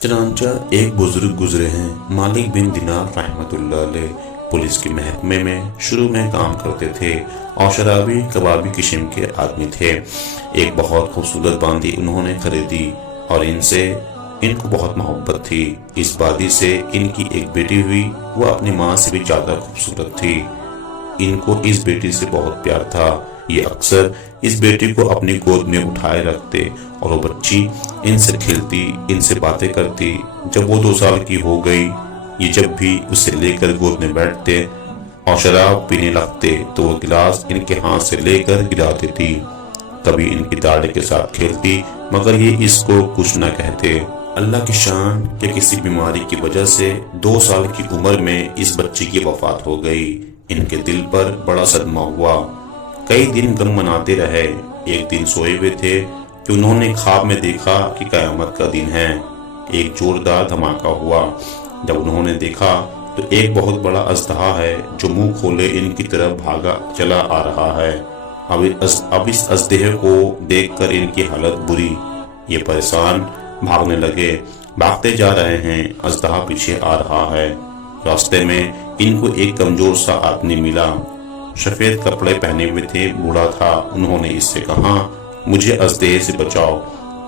چنانچہ ایک بزرگ گزرے ہیں، مالک بن دینار رحمۃ اللہ علیہ، پولیس کے محکمے میں شروع میں کام کرتے تھے اور شرابی کبابی قسم کے آدمی تھے۔ ایک بہت خوبصورت باندی انہوں نے خریدی اور ان کو بہت محبت تھی۔ اس باندی سے ان کی ایک بیٹی ہوئی، وہ اپنی ماں سے بھی زیادہ خوبصورت تھی۔ ان کو اس بیٹی سے بہت پیار تھا۔ یہ اکثر اس بیٹی کو اپنی گود میں اٹھائے رکھتے اور وہ بچی ان سے کھیلتی، ان سے باتیں کرتی۔ جب وہ 2 سال کی ہو گئی، یہ جب بھی اسے لے کر گود میں بیٹھتے اور شراب پینے لگتے تو وہ گلاس ان کے ہاتھ سے لے کر گرا دیتی۔ کبھی ان کی داڑھی کے ساتھ کھیلتی، مگر یہ اس کو کچھ نہ کہتے۔ اللہ کی شان کہ کسی بیماری کی وجہ سے 2 سال کی عمر میں اس بچی کی وفات ہو گئی۔ ان کے دل پر بڑا صدمہ ہوا، کئی دن غم مناتے رہے۔ ایک دن سوئے ہوئے تھے کہ انہوں نے خواب میں دیکھا کہ قیامت کا دن ہے۔ ایک زوردار دھماکہ ہوا۔ جب انہوں نے دیکھا تو ایک بہت بڑا اژدہا ہے جو منہ کھولے ان کی طرف بھاگا چلا آ رہا ہے۔ اب اس اژدہے کو دیکھ کر ان کی حالت بری، یہ پریشان بھاگنے لگے، بھاگتے جا رہے ہیں، اژدہا پیچھے آ رہا ہے۔ راستے میں ان کو ایک کمزور سا آدمی ملا، سفید کپڑے پہنے ہوئے تھے، بوڑھا تھا۔ انہوں نے اس سے کہا، مجھے اژدہے سے بچاؤ۔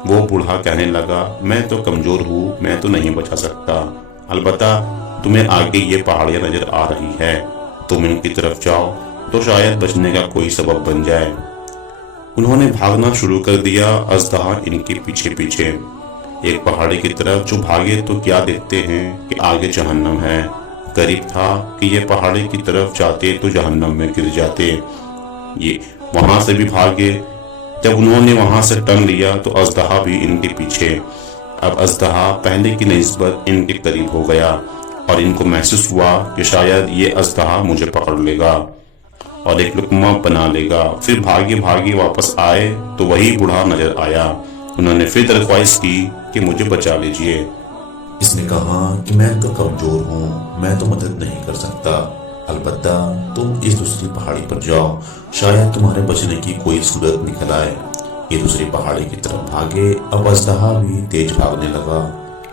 وہ بوڑھا کہنے لگا، میں تو کمزور ہوں، میں تو نہیں بچا سکتا، البتہ تمہیں آگے یہ پہاڑیاں نظر آ رہی ہے، تم ان کی طرف جاؤ تو شاید بچنے کا کوئی سبب بن جائے۔ انہوں نے بھاگنا شروع کر دیا، اژدہا ان کے پیچھے پیچھے۔ ایک پہاڑی کی طرف جو بھاگے تو کیا دیکھتے ہیں کہ آگے جہنم ہے۔ قریب تھا کہ یہ پہاڑی کی طرف جاتے تو جہنم میں گر جاتے۔ یہ وہاں سے بھی بھاگے، جب انہوں نے وہاں سے ٹنگ لیا تو اژدہا بھی ان کے پیچھے۔ اب اژدہا پہلے کی نسبت ان کے قریب ہو گیا اور ان کو محسوس ہوا کہ شاید یہ اژدہا مجھے پکڑ لے گا اور ایک لقمہ بنا لے گا۔ پھر بھاگے بھاگے واپس آئے تو وہی بوڑھا نظر آیا۔ انہوں نے پھر درخواست کی کہ مجھے بچا لیجئے۔ اس نے کہا کہ میں تو کمزور ہوں، میں تو مدد نہیں کر سکتا، البتہ تم اس دوسری پہاڑی پر جاؤ، شاید تمہارے بچنے کی کوئی صورت نکل آئے۔ یہ دوسری پہاڑی کی طرف بھاگے۔ اب اژدہا بھی تیز بھاگنے لگا،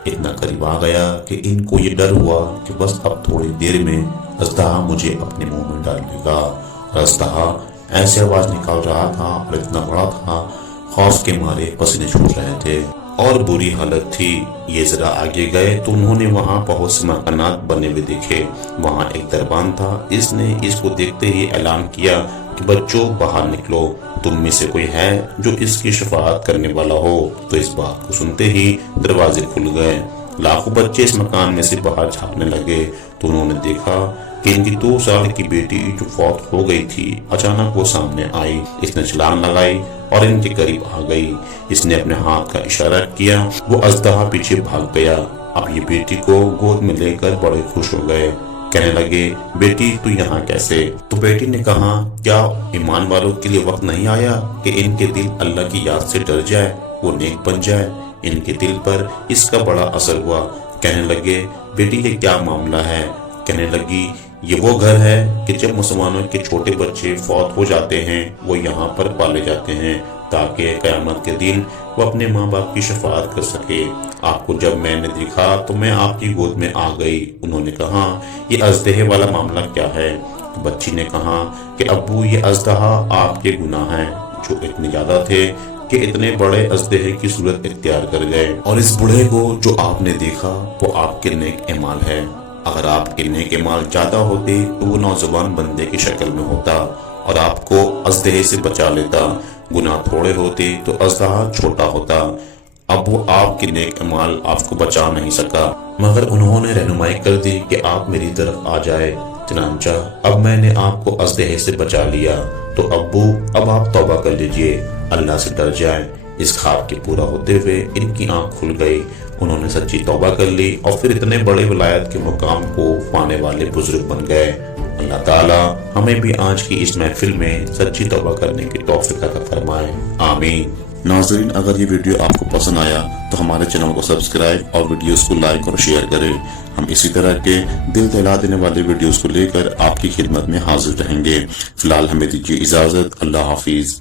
اتنا قریب آ گیا کہ ان کو یہ ڈر ہوا کہ بس اب تھوڑی دیر میں اژدہا مجھے اپنے منہ میں ڈال لے گا۔ اور اژدہا ایسے آواز نکال رہا تھا اور اتنا بڑا تھا، خوف کے مارے پسینے چھوٹ رہے تھے اور بری حالت تھی۔ یہ ذرا آگے گئے تو انہوں نے وہاں بہت سے مکانات بنے ہوئے دیکھے۔ وہاں ایک دربان تھا، اس نے اس کو دیکھتے ہی اعلان کیا کہ بچوں باہر نکلو، تم میں سے کوئی ہے جو اس کی شفاعت کرنے والا ہو؟ تو اس بات کو سنتے ہی دروازے کھل گئے، لاکھوں بچے اس مکان میں سے باہر جھانکنے لگے تو انہوں نے دیکھا کہ ان کی 2 سال کی بیٹی جو فوت ہو گئی تھی اچانک وہ سامنے آئی۔ اس نے چھلانگ لگائی اور ان کے قریب آ گئی۔ اس نے اپنے ہاتھ کا اشارہ کیا، وہ اژدہا پیچھے بھاگ گیا۔ اب یہ بیٹی کو گود میں لے کر بڑے خوش ہو گئے، کہنے لگے، بیٹی تو یہاں کیسے؟ تو بیٹی نے کہا، کیا ایمان والوں کے لیے وقت نہیں آیا کہ ان کے دل اللہ کی یاد سے ڈر جائے، وہ نیک بن جائے؟ ان کے دل پر اس کا بڑا اثر ہوا۔ کہنے لگے، بیٹی یہ کیا معاملہ ہے؟ کہنے لگی، یہ وہ گھر ہے کہ جب مسلمانوں کے چھوٹے بچے فوت ہو جاتے ہیں وہ یہاں پر پالے جاتے ہیں تاکہ قیامت کے دن وہ اپنے ماں باپ کی شفاعت کر سکے۔ آپ کو جب میں نے دیکھا تو میں آپ کی گود میں آ گئی۔ انہوں نے کہا، یہ اژدہے والا معاملہ کیا ہے؟ بچی نے کہا کہ ابو، یہ اژدہا آپ کے گناہ ہیں جو اتنے زیادہ تھے کہ اتنے بڑے اژدہے کی صورت اختیار کر گئے، اور اس بوڑھے کو جو آپ نے دیکھا وہ آپ کے نیک اعمال ہے۔ اگر آپ کے نیک اعمال زیادہ ہوتے تو وہ نوجوان بندے کی شکل میں ہوتا اور آپ کو اژدہے سے بچا لیتا، گناہ تھوڑے ہوتے تو اژدہا چھوٹا ہوتا۔ اب وہ آپ کے نیک اعمال آپ کو بچا نہیں سکا، مگر انہوں نے رہنمائی کر دی کہ آپ میری طرف آ جائے۔ چنانچہ اب میں نے آپ کو اژدہے سے بچا لیا، تو ابو اب آپ توبہ کر لیجئے، اللہ سے ڈر جائیں۔ اس خواب کے پورا ہوتے ہوئے ان کی آنکھ کھل گئی، انہوں نے سچی توبہ کر لی اور پھر اتنے بڑے ولایت کے مقام کو پانے والے بزرگ بن گئے۔ اللہ تعالیٰ ہمیں بھی آج کی اس محفل میں سچی توبہ کرنے کی توفیق عطا فرمائے، آمین۔ ناظرین، اگر یہ ویڈیو آپ کو پسند آیا تو ہمارے چینل کو سبسکرائب اور ویڈیوز کو لائک اور شیئر کریں۔ ہم اسی طرح کے دل دہلا دینے والے ویڈیوز کو لے کر آپ کی خدمت میں حاضر رہیں گے۔ فی الحال ہمیں دیجیے اجازت، اللہ حافظ۔